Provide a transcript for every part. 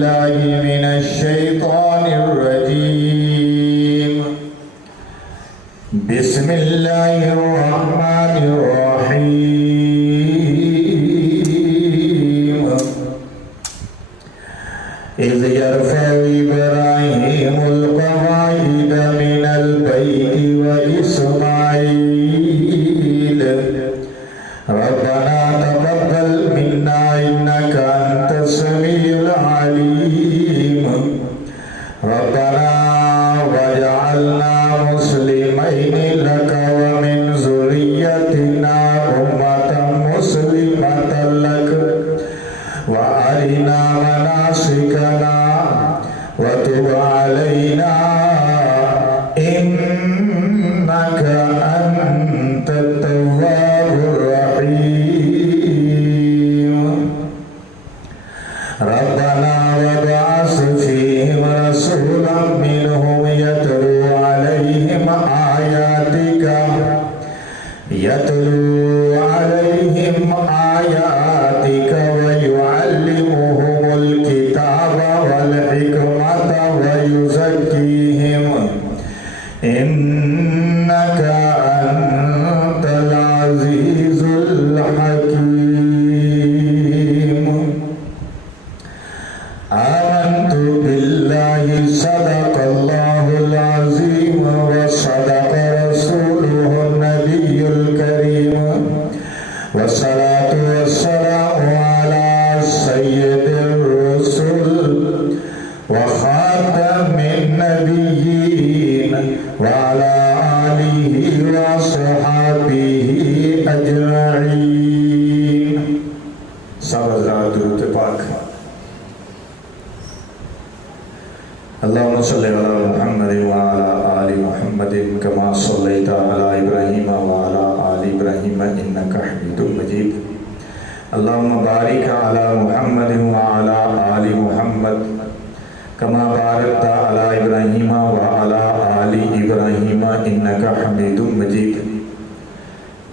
بالله من الشيطان الرجيم بسم الله الرحمن الرحيم إذ يرفع إبراهيم القواعد من البيت وإسماعيل ربنا تقبل منا إنك أنت السميع العليم ربنا واجعلنا مسلمين لك ومن ذريتنا أمة مسلمة لك وأرنا مناسكنا وتب علينا إنك أنت التواب الرحيم ربنا وابعث فيهم رسولا منهم يتلو عليهم آياتك ويعلمهم الكتاب والحكمة ويزكيهم إنك أنت العزيز الحكيم آمنت بالله صدق الله العظيم وصدق رسوله النبي الكريم والصلاة والسلام على سيد الرسل وخاتم النبيين وعلى آله وصحابه أجمعين. سب حضرات درود پاک. اللهم صل على محمد وعلى آل محمد كما صليت على إبراهيم وعلى آل إبراهيم إنك حميد مجيد. اللهم بارك على محمد وعلى آل محمد كما باركت على إبراهيم وعلى آل إبراهيم إنك حميد مجيد.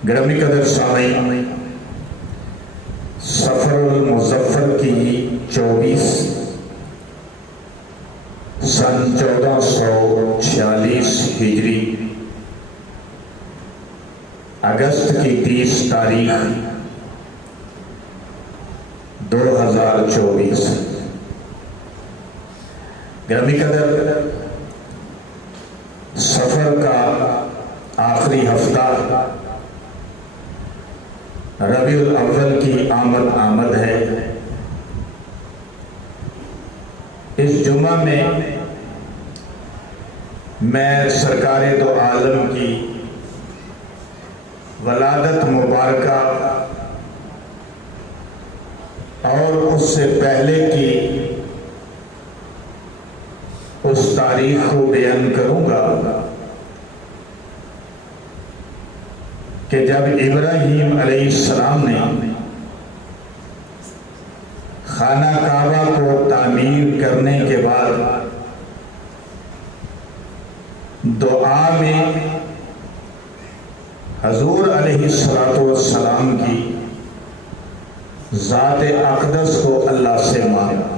گرامی قدر سامعین، سفر المظفر کی 24 سن 1446 ہجری اگست کی 30 تاریخ 2024. گرامی قدر، سفر کا آخری ہفتہ ربیع الاول کی آمد ہے. اس جمعہ میں سرکار دو عالم کی ولادت مبارکہ اور اس سے پہلے کی اس تاریخ کو بیان کروں گا کہ جب ابراہیم علیہ السلام نے خانہ کعبہ کو تعمیر کرنے کے بعد دعا میں حضور علیہ السلام کی ذات اقدس کو اللہ سے مانگا.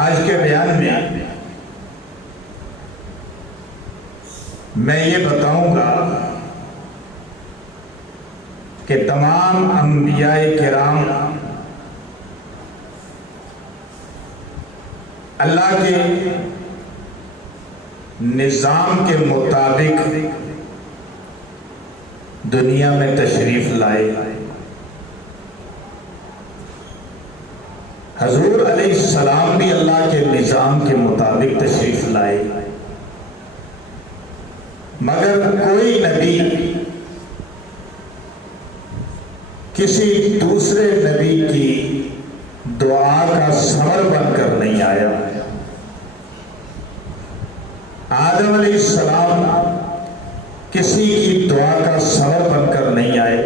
آج کے بیان میں یہ بتاؤں گا کہ تمام انبیاء کرام اللہ کے نظام کے مطابق دنیا میں تشریف لائے. حضور علیہ السلام بھی اللہ کے نظام کے مطابق تشریف لائے، مگر کوئی نبی کسی دوسرے نبی کی دعا کا ثمر بن کر نہیں آیا. آدم علیہ السلام کسی کی دعا کا ثمر بن کر نہیں آئے.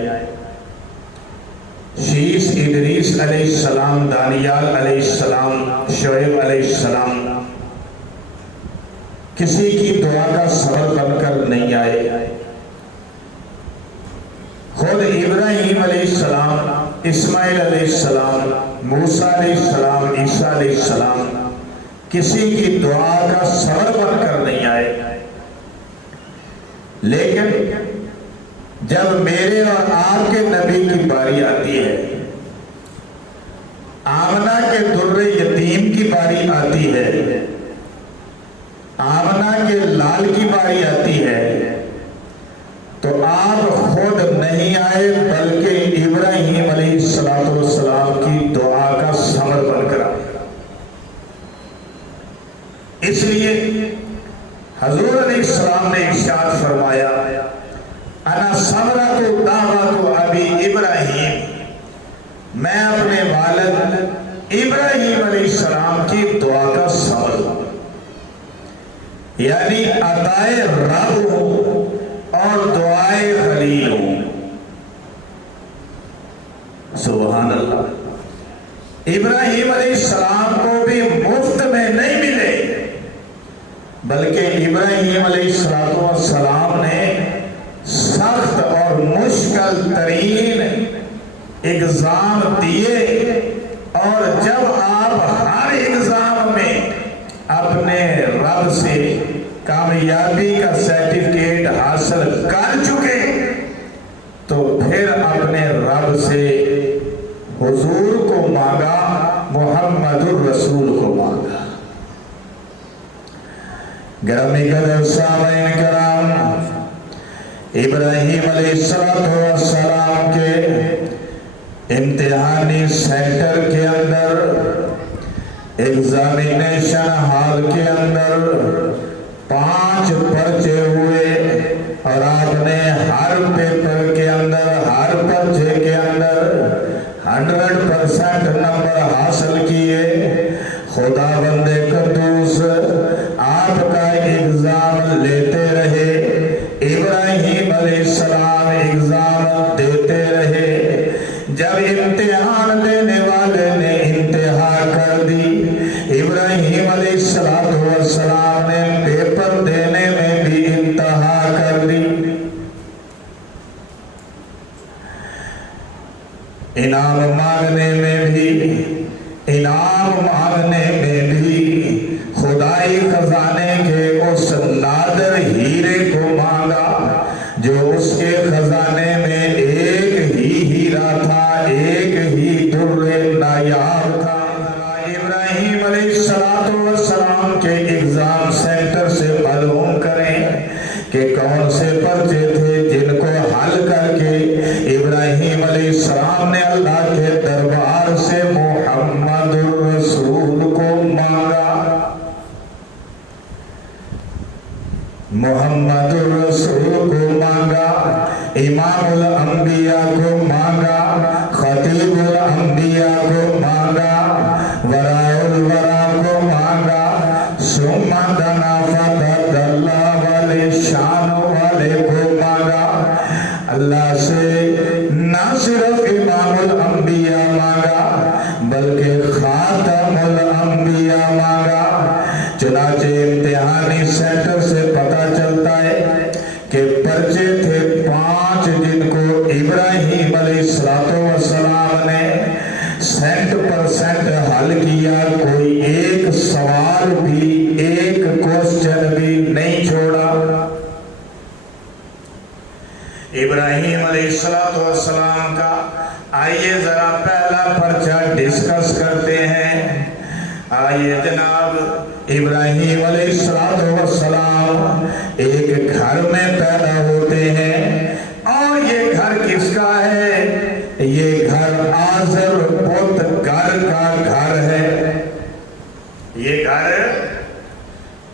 شیس ادریس علیہ السلام، دانیال علیہ السلام، شعیب علیہ السلام کسی کی دعا کا سبب بن کر نہیں آئے. خود ابراہیم علیہ السلام اسماعیل علیہ السلام، موسیٰ علیہ السلام، عیسیٰ علیہ السلام کسی کی دعا کا سبب بن کر نہیں آئے، لیکن جب میرے اور آپ کے نبی کی باری آتی ہے، آمنہ کے در یتیم کی باری آتی ہے، آمنہ کے لال کی باری آتی ہے، تو آپ خود نہیں آئے بلکہ ابراہیم علیہ السلام کی دعا کا ثمر بن کر آئے۔ اس لیے حضور علیہ السلام نے ارشاد فرمایا انا ثمرۃ دعوۃ ابی ابراہیم، میں اپنے والد ابراہیم علیہ السلام کی دعا کا ثمر ہوں، یعنی عطائے رب ہوں اور دعائے خلیل ہوں۔ سبحان اللہ، ابراہیم علیہ السلام کو بھی مفت میں نہیں ملے، بلکہ ابراہیم علیہ السلام نے سخت اور مشکل ترین اگزام دیے، اور جب آپ ہر اگزام میں اپنے رب سے کامیابی کا سرٹیفکیٹ حاصل کر چکے تو پھر اپنے رب سے حضور کو مانگا، محمد الرسول کو مانگا۔ گرامی قدر سامعین کرام، ابراہیم علیہ السلام کے امتحانی سینٹر کے اندر، ایگزامینیشن ہال کے اندر 5 پرچے ہوئے، اور آپ نے ہر پیپر کے اندر، ہر پرچے کے اندر 100% نمبر حاصل کیے۔ خدا بندے قدوس آپ کا ایگزام لیتے رہے، ابراہیم علیہ السلام ایگزام دیتے رہے۔ جب امتحان دینے والے نے انتہا کر دی، ابراہیم علیہ السلام نے پیپر دینے میں بھی انتہا کر دی۔ انعام مانگنے میں بھی خدائی خزانے کے اس نادر ہیرے کو مانگا جو اس کے خزانے میں ایک ہی ہیرا تھا، ایک ہی در نایاب تھا۔ ابراہیم علیہ السلام کے ایگزام سینٹر سے معلوم کریں کہ کون سے پرچے تھے جن کو حل کر کے ابراہیم علیہ السلام نے اللہ کے دربار سے محمد الرسول کو مانگا، محمد الرسول کو مانگا، امام الانبیاء کو مانگا، خطیب الانبیاء کو مانگا، ورا الورا کو مانگا، ثم دنا فتدلی والے شان والے کو مانگا۔ اللہ سے نہ صرف امام الانبیاء مانگا بلکہ خاتم الانبیاء مانگا۔ چنانچہ امتحانی سینٹر سے پتہ چلتا ہے کہ پرچے تھے 5 جن کو ابراہیم علیہ السلام نے 100% حل کیا، کوئی ایک سوال بھی، ایک کوسچن بھی نہیں چھوڑا۔ ابراہیم علیہ السلام کا آئیے ذرا پہلا پرچہ ڈسکس کرتے ہیں۔ آئیے جناب، ابراہیم علیہ السلام ایک گھر میں پیدا ہوتے ہیں، اور یہ گھر کس کا ہے؟ یہ گھر آزر بت گر کا گھر ہے۔ یہ گھر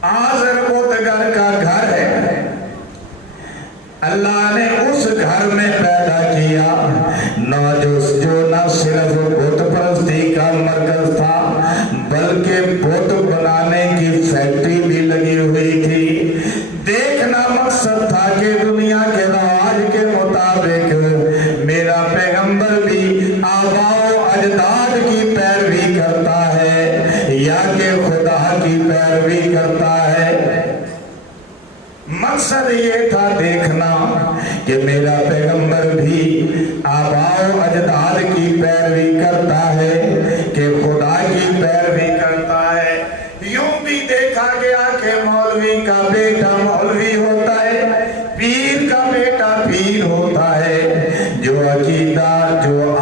آزر بت گر کا گھر ہے۔ اللہ نے اس گھر میں پیدا کیا جو نہ صرف بت پرستی کا مرکز تھا بلکہ بت بنانے کی فیکٹری بھی لگی ہوئی تھی۔ دیکھنا مقصد تھا کہ دنیا کے رواج کے مطابق میرا پیغمبر بھی آباء و اجداد کی پیروی کرتا ہے یا کہ خدا کی پیروی کرتا ہے۔ مقصد یہ تھا دیکھنا کہ میرا پیغمبر بھی آباء و اجداد کی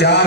4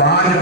5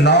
9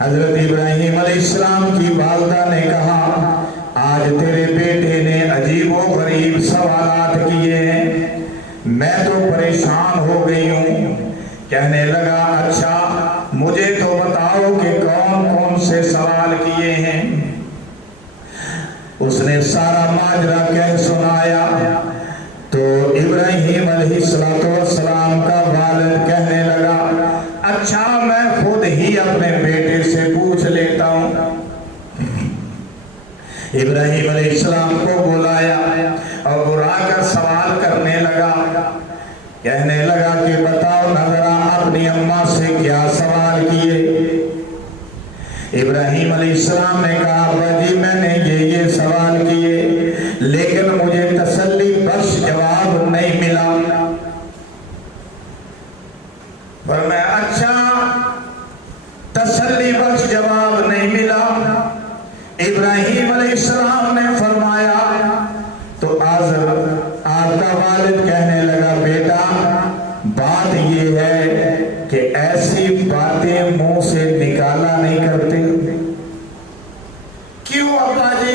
حضرت ابراہیم علیہ السلام کی والدہ نے کہا آج تیرے بیٹے نے عجیب و غریب سوالات کیے ہیں، میں تو پریشان ہو گئی ہوں۔ کہنے لگا اچھا مجھے تو بتاؤ کہ کون کون سے سوال کیے ہیں۔ اس نے سارا ماجرا کہہ سنایا تو ابراہیم علیہ السلام کا والد کہنے لگا اچھا میں خود ہی اپنے بیٹے سے پوچھ لیتا ہوں۔ ابراہیم علیہ السلام کو بلایا اور برا کر سوال کرنے لگا، کہنے لگا کہ بتاؤ ذرا اپنی اماں سے کیا سوال کیے۔ ابراہیم علیہ السلام نے کہا ابا جی میں نے یہ سوال کیے لیکن مجھے تسلی بخش جواب نہیں ملا۔ فرمایا اچھا تسلی بخش جواب نہیں ملا۔ ابراہیم علیہ السلام نے فرمایا تو آپ کا والد کہنے لگا بیٹا بات یہ ہے کہ ایسی باتیں منہ سے نکالا نہیں کرتے۔ کیوں ابا جی؟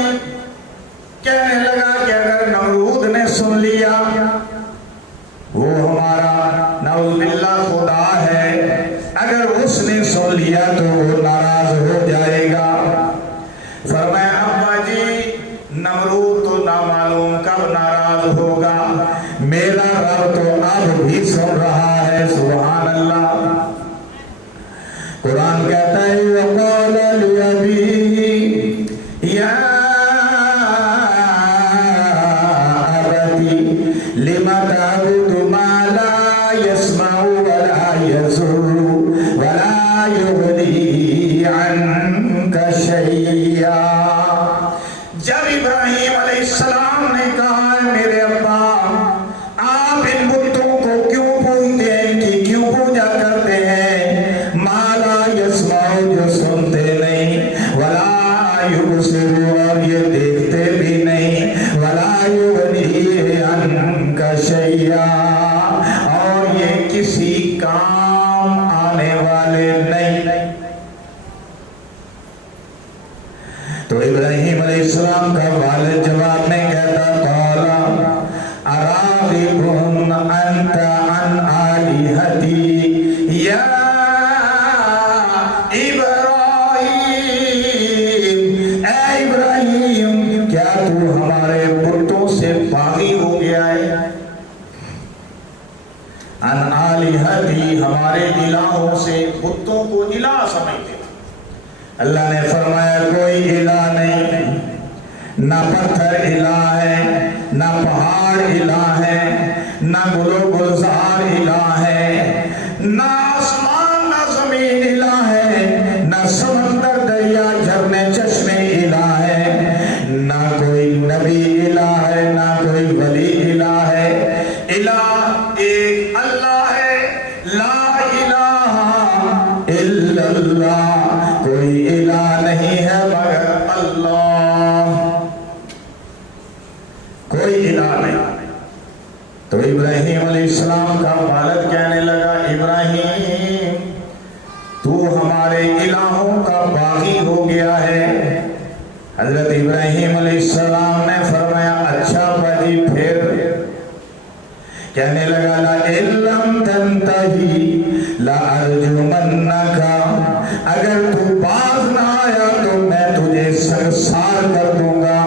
کہنے لگا کہ اگر نمرود نے سن لیا، وہ ہمارا نعوذ باللہ خدا ہے، اگر اس نے سن لیا تو وہ ناراض ہو جائے گا۔ فرمایا ابا جی نمرود تو نامعلوم کب ناراض ہوگا، میرا رب تو اب بھی سن رہا ہے۔ سبحان اللہ۔ قرآن کہتا ہے وَقَالَ لِأَبِيهِ يَا أَبَتِ لِمَ تَعْبُدُ مَا لَا يَسْمَعُ وَلَا يَضُرُّ وَلَا يُغْنِي عَنكَ شَيْئًا۔ جب ابراہیم علیہ السلام نے کہا ہے میرے ابا آپ ان بتوں کو کیوں پوجتے ہیں کہ کیوں پوجا کرتے ہیں، مالا یسمعو جو سنتے نہیں، ولا یبصرو اور یہ دیکھتے بھی نہیں، ولا یغنی عنک شیئا اور یہ کسی کام آنے والے نہیں۔ تو ابراہیم علیہ السلام کا والد جواب میں کہتا قالا اراغب انت عن آلہتی یا ابراہیم، اے ابراہیم کیا تو ہمارے بتوں سے باغی ہو گیا ہے؟ عن آلہتی ہمارے الہوں سے، بتوں کو الہ سمجھتے۔ اللہ نے فرمایا کوئی الہ نہیں، نہ پتھر الہ ہے، نہ پہاڑ الہ ہے، نہ گل و گلزار الہ ہے، نہ آسمان نہ زمین الہ ہے، نہ سمندر دریا جھرنے چشمے الہ ہے، نہ کوئی نبی الہ ہے، نہ کوئی ولی الہ ہے۔ الہ ایک اللہ ہے، لا الہ الا اللہ، کوئی الہ نہیں ہے مگر اللہ، کوئی الہ نہیں۔ تو ابراہیم علیہ السلام کا والد کہنے لگا ابراہیم تو ہمارے الہوں کا باغی ہو گیا ہے۔ حضرت ابراہیم علیہ السلام نے فرمایا اچھا بھائی پھر؟ کہنے لگا لَئِن لَّمْ تَنْتَهِ لَأَرْجُمَنَّكَ، اگر تو باز نہ آیا تو میں تجھے سنسار کر دوں گا،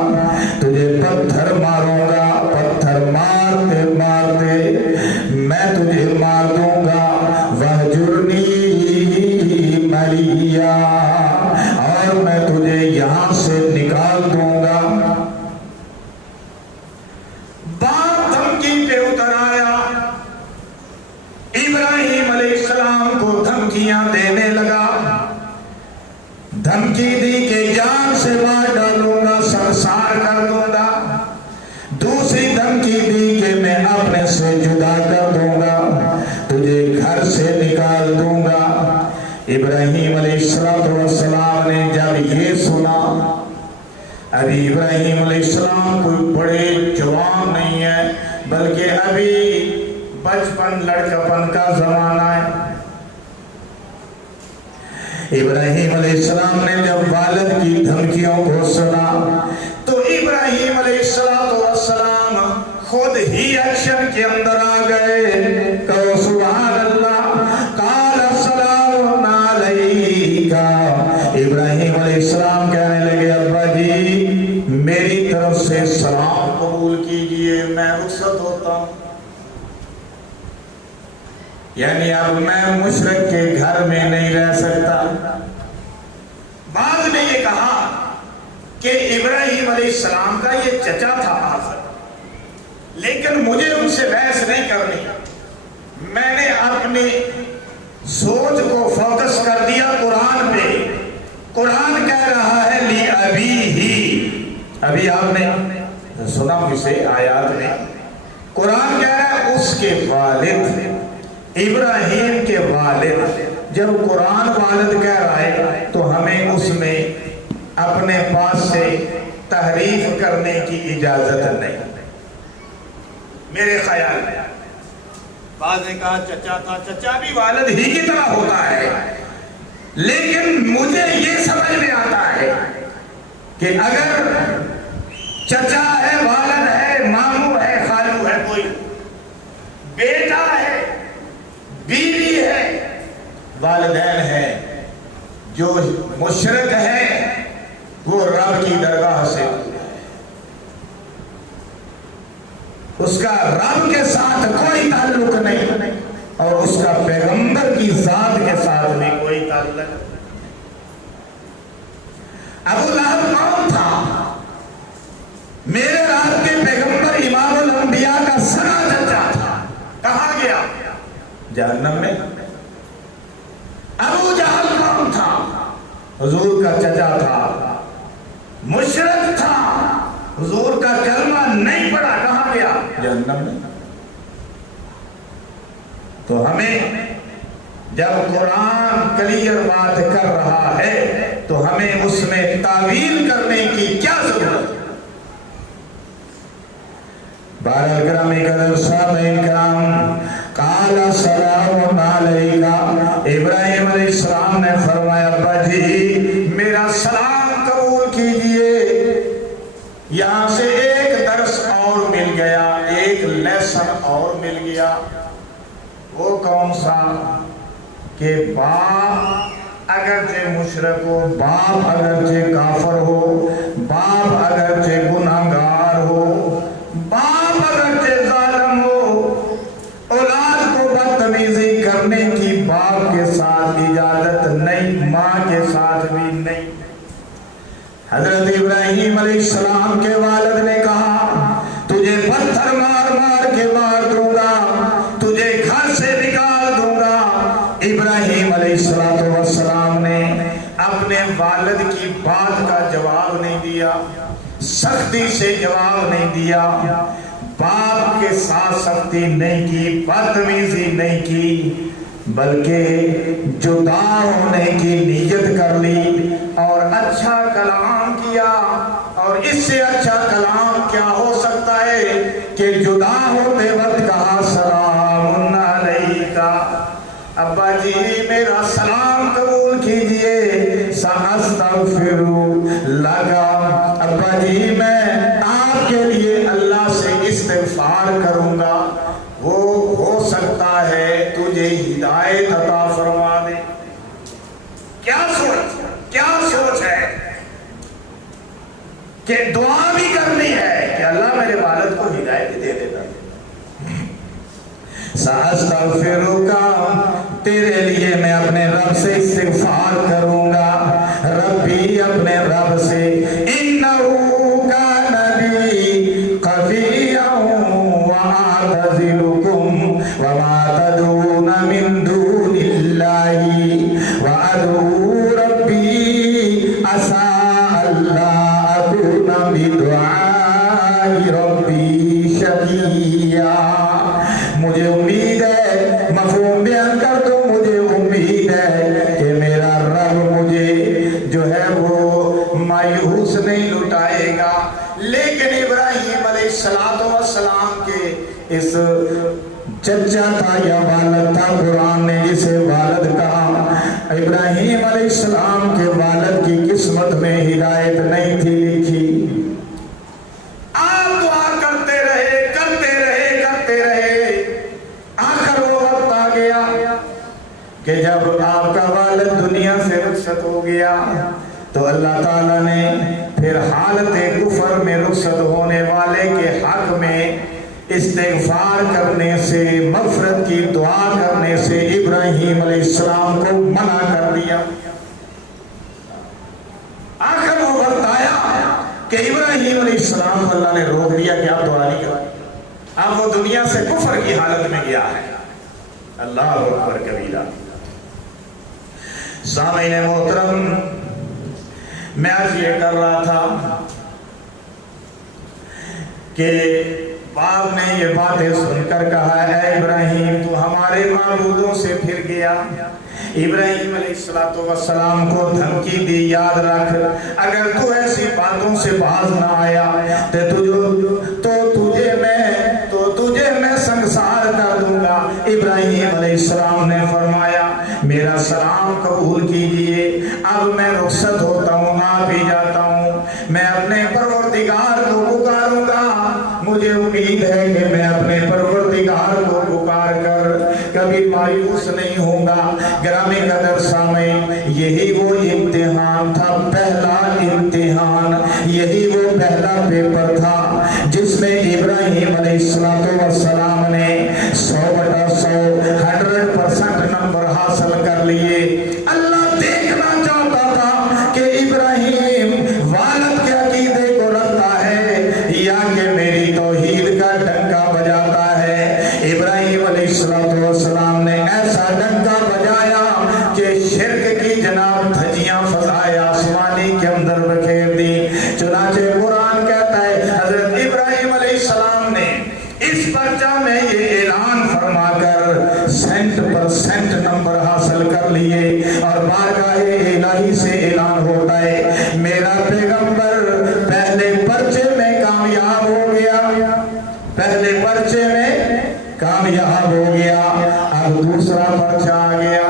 تجھے پتھر ماروں گا، پتھر مارتے مارتے میں تجھے مار دوں گا، وَاهْجُرْنِي مَلِيًّا، اور میں تجھے یہاں سے نکال دوں گا۔ باپ دھمکی پہ اتر آیا، ابراہیم علیہ السلام کو دھمکیاں دینے لگا۔ دھمکی دی کہ جان سے مار ڈالوں گا، سنسار کر دوں گا۔ دوسری دھمکی دی کہ میں اپنے سے جدا کر دوں گا، تجھے گھر سے نکال دوں گا۔ ابراہیم علیہ السلام نے جب یہ سنا، ابھی ابراہیم علیہ السلام کوئی بڑے جوان نہیں ہے بلکہ ابھی بچپن لڑکپن کا زمانہ ہے۔ ابراہیم علیہ السلام نے جب والد کی دھمکیوں کو سنا تو ابراہیم علیہ السلام خود ہی ایکشن کے اندر آ گئے. کہو سبحان اللہ. قال السلام علیکا. ابراہیم علیہ السلام کہنے لگے ابا جی میری طرف سے سلام قبول کیجئے، میں رخصت ہوتا ہوں. یعنی اب میں مشرک کے گھر میں نہیں رہ سکتا. بعد میں یہ کہا کہ ابراہیم علیہ السلام کا یہ چچا تھا آزر، لیکن مجھے ان سے بحث نہیں کرنی. میں نے اپنی سوچ کو فوکس کر دیا قرآن پہ. قرآن کہہ رہا ہے لی ابی ہی. ابھی آپ نے سنا مجھ سے آیات میں قرآن کہہ رہا ہے اس کے والد، ابراہیم کے والد. جب قرآن والد کہہ رہا ہے تو ہمیں اس میں اپنے پاس سے تحریف کرنے کی اجازت نہیں. میرے خیال میں بعض نے کہا چچا تھا، چچا بھی والد ہی کی طرح ہوتا ہے، لیکن مجھے یہ سمجھ میں آتا ہے کہ اگر چچا ہے، والد ہے، ماموں ہے، خالو ہے، کوئی بیٹا ہے، بیوی ہے، والدین ہے، جو مشرک ہے وہ رب کی درگاہ سے اس کا رب کے ساتھ کوئی تعلق نہیں اور اس کا پیغمبر کی ذات کے ساتھ بھی کوئی تعلق نہیں. ابو لہب کون تھا؟ میرے رب کے پیغمبر امام الانبیاء کا سگا چچا تھا. کہاں گیا؟ جہنم میں. ابو جہل کون تھا؟ حضور کا چچا تھا، مشرک تھا، حضور کا کلمہ نہیں پڑھا. کہاں گیا؟ جہنم میں. تو ہمیں جب قرآن کلیئر بات کر رہا ہے تو ہمیں اس میں تعویل کرنے کی کیا ضرورت ہے؟ بہرحال گرامی قدر سامعین کرام، قال السلام علیکا. ابراہیم علیہ السلام نے فرمایا ابا جی میرا سلام قبول کیجئے. یہاں سے ایک درس اور مل گیا، ایک لیسن اور مل گیا. وہ کون سا؟ کہ باپ اگرچہ مشرک ہو، باپ اگرچہ کافر ہو، باپ اگرچہ گناہگار ہو، باپ اگرچہ ظالم ہو، اولاد کو بدتمیزی کرنے کی باپ کے ساتھ اجازت نہیں، ماں کے ساتھ بھی نہیں. حضرت ابراہیم علیہ السلام کے والد نے کہا تجھے پتھر مار مار کے مار دوں گا، تجھے گھر سے نکال دوں گا. ابراہیم علیہ السلام نے اپنے والد کی بات کا جواب نہیں دیا، سختی سے جواب نہیں دیا، باپ کے ساتھ سختی نہیں کی، بدتمیزی نہیں کی، بلکہ جدا ہونے کی نیت کر لی اور اچھا کلام کیا. اور اس سے اچھا کلام کیا ہو سکتا ہے کہ جدا ہوتے وقت کہا سلام علیکا. ابا جی میرا سلام قبول کیجئے. سأستغفر لگا. ابا جی میں آپ کے لیے اللہ سے استغفار کروں گا، وہ ہو سکتا ہے تجھے ہدایت عطا فرما دے. کیا سوچ ہے کہ دعا بھی کرنی ہے کہ اللہ میرے والد کو ہدایت دے دیتا. سأستغفرک، تیرے لیے میں اپنے رب سے استغفار کروں گا. ربی، اپنے رب سے. انہو کان بی قفیا واعتزلکم وما تدعون من دون اللہ وادعو ربی عسى اللہ اکون بدعاء ربی شقیا. مجھے امید ہے، مفہوم بیان کر دو، مجھے امید ہے کہ میرا رب مجھے جو ہے وہ مایوس نہیں لٹائے گا. لیکن ابراہیم علیہ السلام کے اس چچا تھا یا والد تھا، قرآن نے جسے والد کہا ابراہیم علیہ السلام کے والد کی قسمت میں ہدایت نہیں تھی لکھی. آپ دعا کرتے رہے کرتے رہے کرتے رہے. آخر وہ وقت آ گیا کہ جب آپ کا والد دنیا سے رخصت ہو گیا تو اللہ تعالیٰ نے پھر حالت کفر میں رخصت ہونے والے کے حق میں استغفار کرنے سے، مغفرت کی دعا کرنے سے ابراہیم علیہ السلام کو منع کر دیا. آخر وہ وقت آیا کہ ابراہیم علیہ السلام کو اللہ نے روک دیا کہ آپ دعا نہیں کریں. اب وہ دنیا سے کفر کی حالت میں گیا ہے. اللہ اکبر کبیرہ. سامعین محترم، میں آج یہ کر رہا تھا کہ باپ نے یہ باتیں سن کر کہا اے ابراہیم تو ہمارے معبودوں سے پھر گیا. ابراہیم علیہ السلام کو دھمکی دی، یاد رکھ اگر تو ایسی باتوں سے باز نہ آیا تو تجھے میں سنگسار کر دوں گا. ابراہیم علیہ السلام نے فرمایا میرا سلام قبول کیجئے، اب میں رخصت ہوتا ہوں، آپ ہی جاتا ہوں. میں اپنے پروردگار کو پکاروں گا. مجھے امید ہے کہ میں اپنے پروردگار کو پکار کر کبھی مایوس نہیں ہوں گا. گرامی قدر سامعین، یہی وہ امتحان تھا، پہلا امتحان، یہی وہ پہلا پیپر تھا جس میں ابراہیم علیہ السلام نے 100% نمبر حاصل کر لیے. اللہ دیکھنا چاہتا تھا کہ ابراہیم والد کے عقیدے کو رکھتا ہے یا کہ میری توحید کا ڈنکا بجاتا ہے. ابراہیم علیہ السلام نے ایسا ڈنکا بجایا کہ شرک کی جناب دھجیاں فضائے آسمانی کے اندر بکھیر دی. چنانچہ قرآن کہتا ہے حضرت ابراہیم علیہ السلام نے اس پرچہ میں یہ اعلان فرما کر 100% نمبر حاصل کر لیے اور بارگاہ الہی سے اعلان ہوتا ہے میرا پیغمبر پہلے پرچے میں کامیاب ہو گیا، پہلے پرچے میں کامیاب ہو گیا. اب دوسرا پرچہ آ گیا.